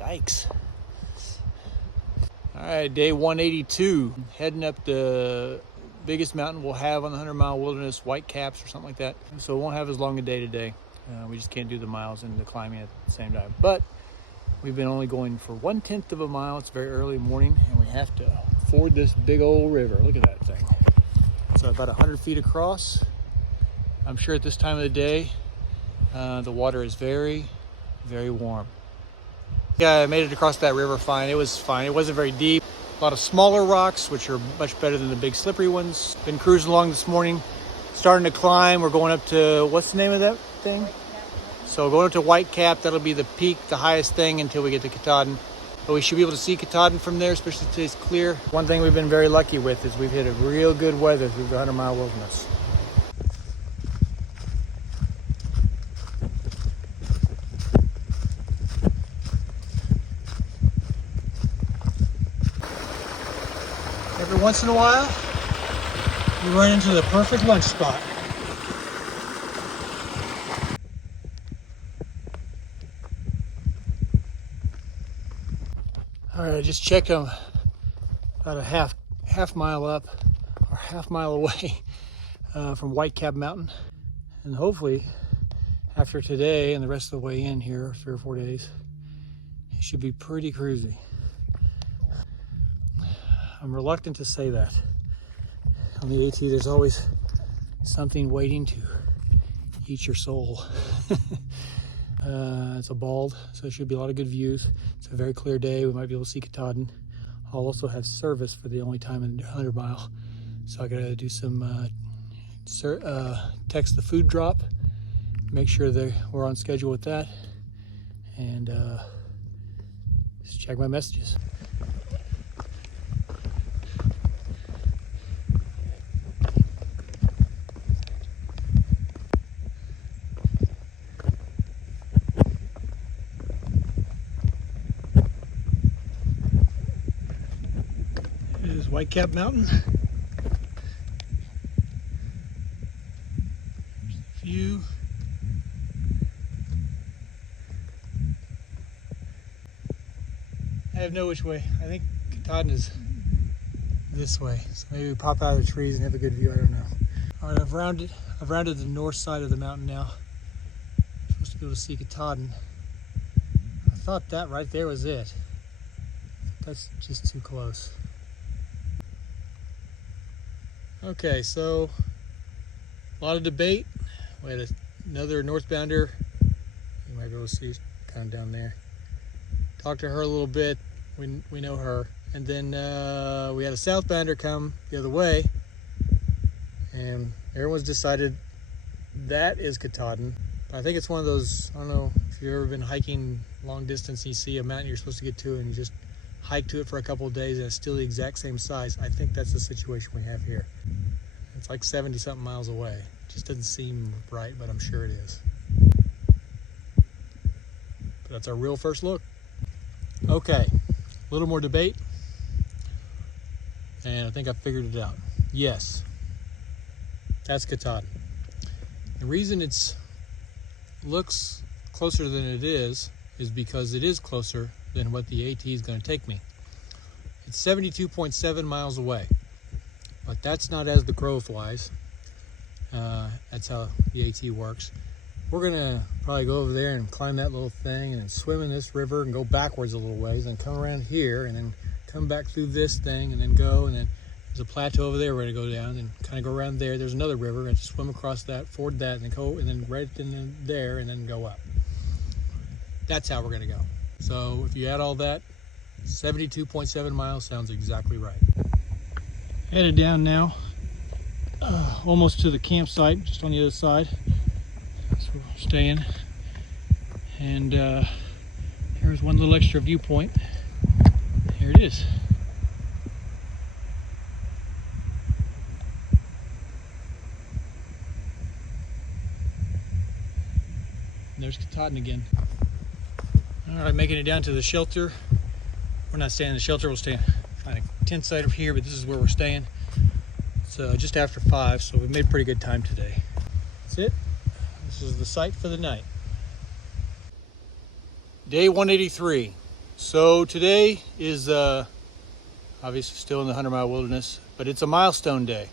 Yikes. All right, day 182, heading up the biggest mountain we'll have on the 100-mile wilderness, White Caps or something like that. So we won't have as long a day today. We just can't do the miles and the climbing at the same time. But we've been only going for 1/10 of a mile. It's very early morning, and we have to ford this big old river. Look at that thing. It's about 100 feet across. I'm sure at this time of the day, the water is very, very warm. Yeah, I made it across that river fine. It was fine. It wasn't very deep. A lot of smaller rocks, which are much better than the big slippery ones. Been cruising along this morning, starting to climb. We're going up to, what's the name of that thing? So going up to White Cap, that'll be the peak, the highest thing until we get to Katahdin. But we should be able to see Katahdin from there, especially if it's clear. One thing we've been very lucky with is we've hit a real good weather through the 100-mile wilderness. Every once in a while, you run into the perfect lunch spot. All right, I just checked them about a half mile up or half mile away from White Cap Mountain. And hopefully after today and the rest of the way in here, 3 or 4 days, it should be pretty cruisy. I'm reluctant to say that. On the AT, there's always something waiting to eat your soul. It's a bald, so there should be a lot of good views. It's a very clear day. We might be able to see Katahdin. I'll also have service for the only time in 100 mile. So I gotta do some text the food drop, make sure that we're on schedule with that, and just check my messages. Is White Cap Mountain. View. I have no which way. I think Katahdin is this way. So maybe we pop out of the trees and have a good view. I don't know. All right, I've rounded the north side of the mountain now. I'm supposed to be able to see Katahdin. I thought that right there was it. That's just too close. Okay, so a lot of debate. We had another northbounder. You might be able to see kind of down there. Talked to her a little bit. We know her. And then we had a southbounder come the other way. And everyone's decided that is Katahdin. I think it's one of those, I don't know if you've ever been hiking long distance and you see a mountain you're supposed to get to and you just hike to it for a couple of days and it's still the exact same size. I think that's the situation we have here. It's like 70 something miles away. Just doesn't seem right, but I'm sure it is. But that's our real first look. Okay, a little more debate. And I think I figured it out. Yes, that's Katahdin. The reason it looks closer than it is because it is closer than what the AT is going to take me. It's 72.7 miles away, but that's not as the crow flies. That's how the AT works. We're gonna probably go over there and climb that little thing and then swim in this river and go backwards a little ways and come around here and then come back through this thing and then go, and then there's a plateau over there we're gonna go down and kind of go around there. There's another river, we're gonna swim across that, ford that, and then go, and then right in there and then go up. That's how we're gonna go. So if you add all that, 72.7 miles sounds exactly right. Headed down now, almost to the campsite, just on the other side. That's where we're staying. And here's one little extra viewpoint. Here it is. And there's Katahdin again. All right, making it down to the shelter. We're not staying in the shelter, we'll stay on a tent site over here, but this is where we're staying. It's just after 5, so we've made pretty good time today. That's it. This is the site for the night. Day 183. So today is obviously still in the 100-mile wilderness, but it's a milestone day.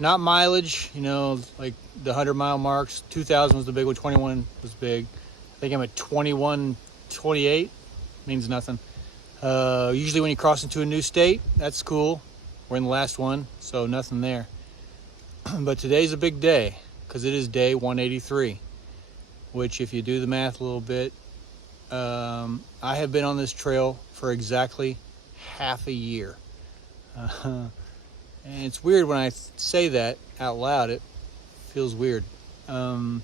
Not mileage, you know, like the 100-mile marks. 2,000 was the big one, 21 was big. I think I'm at 21:28, means nothing. Usually when you cross into a new state, that's cool. We're in the last one, so nothing there. But today's a big day because it is day 183, which if you do the math a little bit, I have been on this trail for exactly half a year. And it's weird when I say that out loud, it feels weird. I've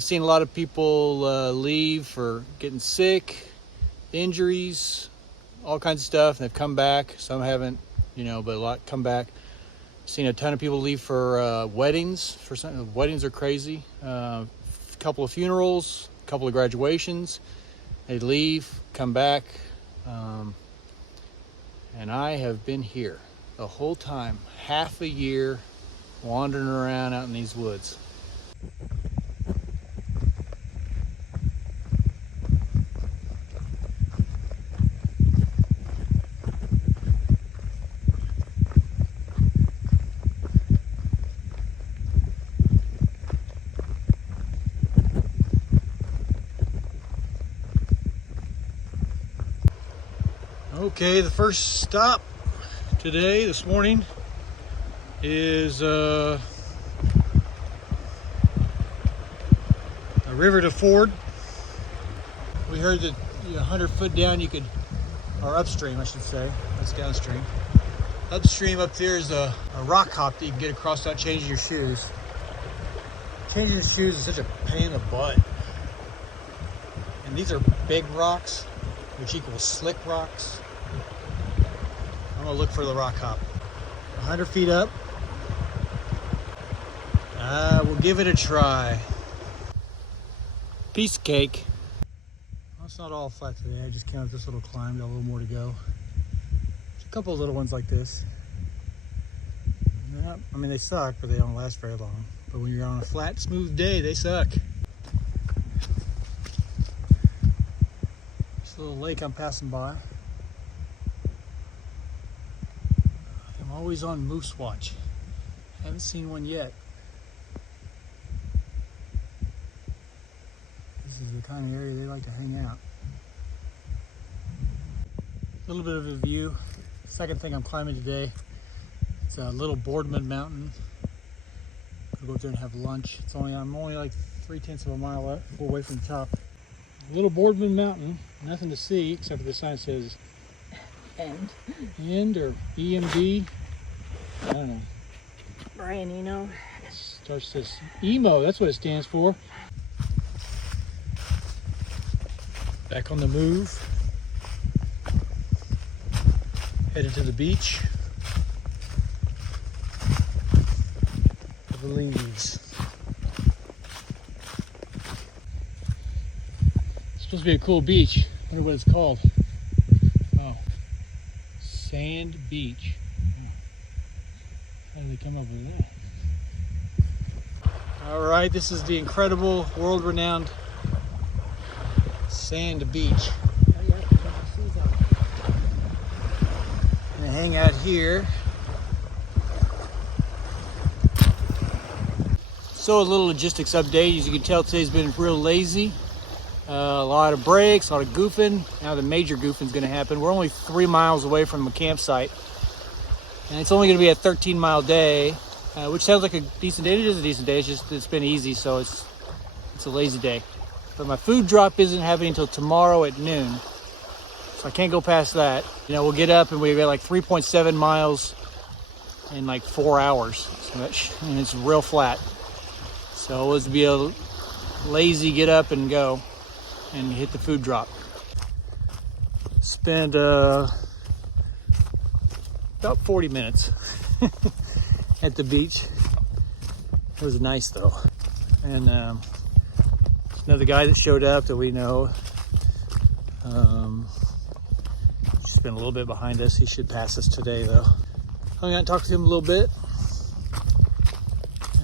seen a lot of people leave for getting sick, injuries, all kinds of stuff, and they've come back. Some haven't, you know, but a lot come back. Seen a ton of people leave for weddings. Weddings are crazy. A couple of funerals, a couple of graduations. They leave, come back, and I have been here the whole time, half a year, wandering around out in these woods. Okay, the first stop today, this morning, is a river to ford. We heard that 100 foot down you could, or upstream I should say, that's downstream. Upstream up there is a rock hop that you can get across without changing your shoes. Changing your shoes is such a pain in the butt. And these are big rocks, which equals slick rocks. I'm gonna look for the rock hop. 100 feet up. We'll give it a try. Piece of cake. Well, it's not all flat today. I just came up this little climb, got a little more to go. There's a couple of little ones like this. I mean, they suck, but they don't last very long. But when you're on a flat, smooth day, they suck. This little lake I'm passing by. I'm always on moose watch. Haven't seen one yet. This is the kind of area they like to hang out. A little bit of a view. Second thing I'm climbing today. It's a little Boardman Mountain. I'll go up there and have lunch. I'm only like 3/10 of a mile away from the top. Little Boardman Mountain. Nothing to see except for the sign that says End or EMD. I don't know. Brian, you know. Starts this emo, that's what it stands for. Back on the move. Headed to the beach. The leaves. It's supposed to be a cool beach. I wonder what it's called. Oh. Sand Beach. How did they come up with that? All right, this is the incredible, world-renowned Sand Beach. Oh, yeah, I'm gonna hang out here. So a little logistics update. As you can tell, today's been real lazy. A lot of breaks, a lot of goofing. Now the major goofing's gonna happen. We're only 3 miles away from a campsite. And it's only gonna be a 13-mile day, which sounds like a decent day. It is a decent day, it's been easy, so it's a lazy day. But my food drop isn't happening until tomorrow at noon. So I can't go past that. You know, we'll get up and we've got like 3.7 miles in like 4 hours. So and it's real flat. So it'll be a lazy get up and go and hit the food drop. Spent about 40 minutes at the beach. It was nice though. And another guy that showed up that we know. He's been a little bit behind us. He should pass us today though. Hung out and talked to him a little bit.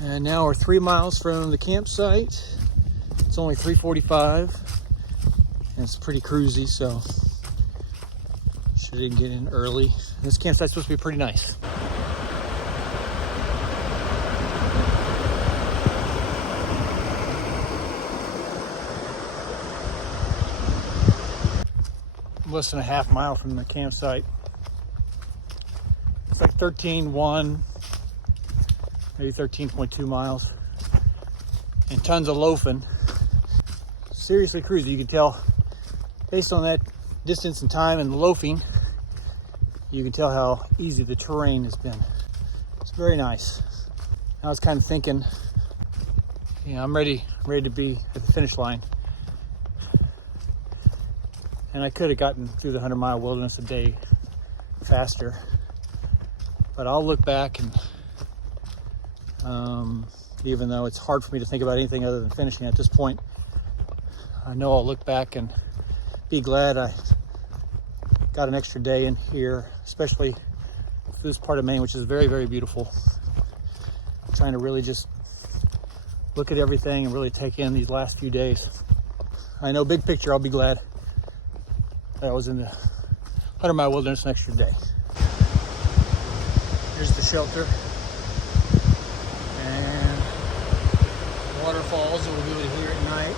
And now we're 3 miles from the campsite. It's only 3:45. And it's pretty cruisy, so should get in early. This campsite's supposed to be pretty nice. Less than a half mile from the campsite. It's like 13.1, maybe 13.2 miles, and tons of loafing. Seriously cruisy. You can tell based on that distance and time and loafing, you can tell how easy the terrain has been. It's very nice. I was kind of thinking, I'm ready to be at the finish line. And I could have gotten through the 100-mile wilderness a day faster. But I'll look back and even though it's hard for me to think about anything other than finishing at this point, I know I'll look back and be glad I got an extra day in here, especially for this part of Maine, which is very, very beautiful. I'm trying to really just look at everything and really take in these last few days. I know big picture, I'll be glad that I was in the 100-mile wilderness an extra day. Here's the shelter and waterfalls that we'll be able to hear at night.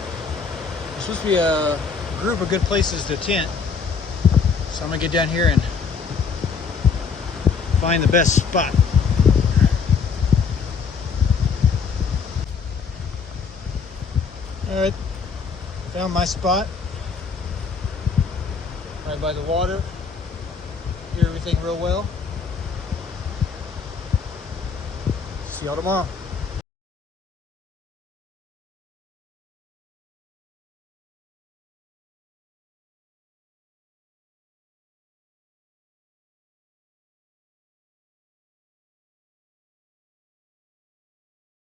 There's supposed to be a group of good places to tent, so I'm gonna get down here and find the best spot. All right, found my spot right by the water. Hear everything real well. See y'all tomorrow.